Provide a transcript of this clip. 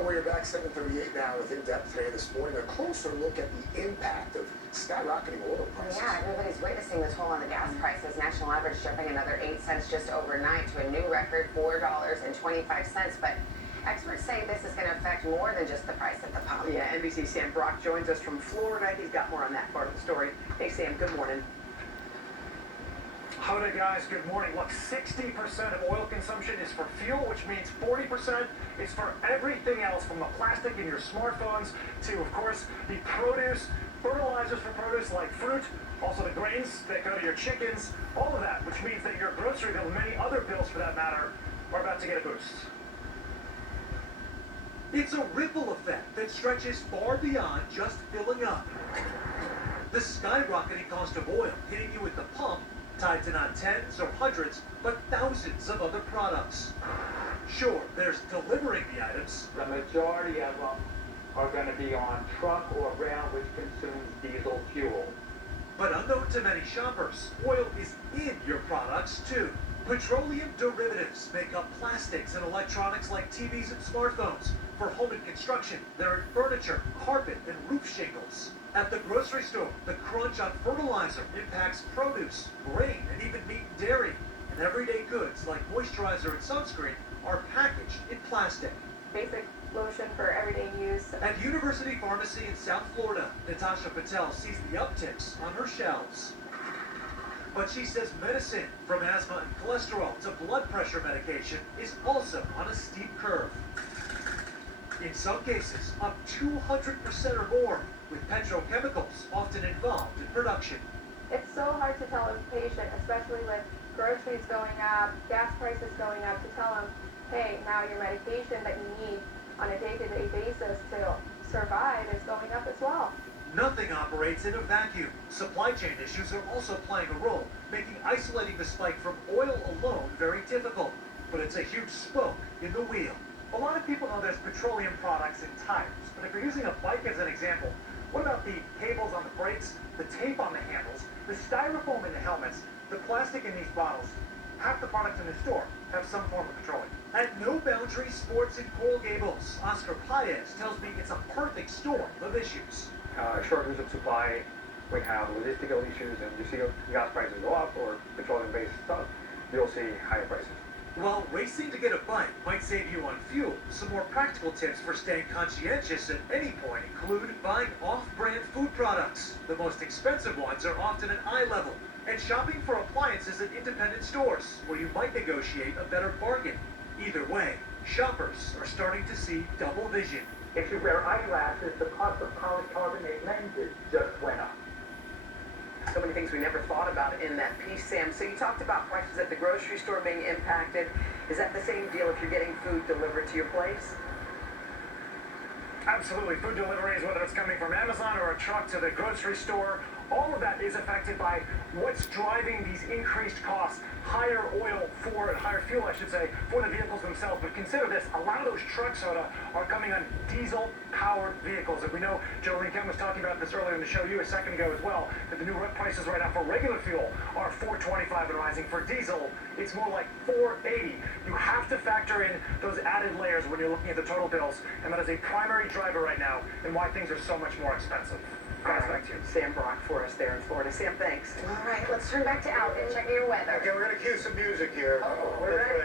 Well, we're back 7:38 now with In Depth today this morning. A closer look at the impact of skyrocketing oil prices. Yeah, everybody's witnessing the toll on the gas prices. National average jumping another 8 cents just overnight to a new record $4.25. But experts say this is going to affect more than just the price at the pump. Yeah, NBC's Sam Brock joins us from Florida. He's got more on that part of the story. Hey, Sam, good morning. Howdy guys, good morning. Look, 60% of oil consumption is for fuel, which means 40% is for everything else, from the plastic in your smartphones to, of course, the produce, fertilizers for produce like fruit, also the grains that go to your chickens, all of that, which means that your grocery bill and many other bills for that matter are about to get a boost. It's a ripple effect that stretches far beyond just filling up. The skyrocketing cost of oil hitting you at the pump tied to not tens or hundreds, but thousands of other products. Sure, there's delivering the items. The majority of them are going to be on truck or rail, which consumes diesel fuel. But unknown to many shoppers, oil is in your products too. Petroleum derivatives make up plastics and electronics like TVs and smartphones. For home and construction, they're in furniture, carpet, and roof shingles. At the grocery store, the crunch on fertilizer impacts produce, grain, and even meat and dairy. And everyday goods like moisturizer and sunscreen are packaged in plastic. Basic lotion for everyday use. At University Pharmacy in South Florida, Natasha Patel sees the upticks on her shelves. But she says medicine, from asthma and cholesterol to blood pressure medication, is also on a steep curve. In some cases, up 200% or more, with petrochemicals often involved in production. It's so hard to tell a patient, especially with groceries going up, gas prices going up, to tell them, hey, now your medication that you need on a day-to-day basis to survive is going up as well. Nothing operates in a vacuum. Supply chain issues are also playing a role, making isolating the spike from oil alone very difficult. But it's a huge spoke in the wheel. A lot of people know there's petroleum products in tires, but if you're using a bike as an example, what about the cables on the brakes, the tape on the handles, the styrofoam in the helmets, the plastic in these bottles? Half the products in the store have some form of petroleum. At No Boundary Sports in Coral Gables, Oscar Paez tells me it's a perfect storm of issues. Shortage of supply, we have logistical issues, and you see gas prices go up or petroleum-based stuff, you'll see higher prices. While racing to get a bike might save you on fuel, some more practical tips for staying conscientious at any point include buying off-brand food products. The most expensive ones are often at eye level, and shopping for appliances at independent stores, where you might negotiate a better bargain. Either way, shoppers are starting to see double vision. If you wear eyeglasses, the cost of polycarbonate lenses just went up. So many things we never thought about in that piece, Sam. So you talked about prices at the grocery store being impacted. Is that the same deal if you're getting food delivered to your place? Absolutely. Food deliveries, whether it's coming from Amazon or a truck to the grocery store, all of that is affected by what's driving these increased costs. Higher higher fuel, I should say, for the vehicles themselves. But consider this, a lot of those trucks are coming on diesel-powered vehicles. And we know, Jolene Kemp was talking about this earlier in the show, you a second ago as well, that the new prices right now for regular fuel are $4.25 and rising. For diesel, it's more like $4.80. You have to factor in those added layers when you're looking at the total bills, and that is a primary driver right now and why things are so much more expensive. Guys, back to you. Sam Brock for us there in Florida. Sam, thanks. All right, let's turn back to Alvin, checking your weather. Okay, we're going to cue some music here. Oh, we're ready.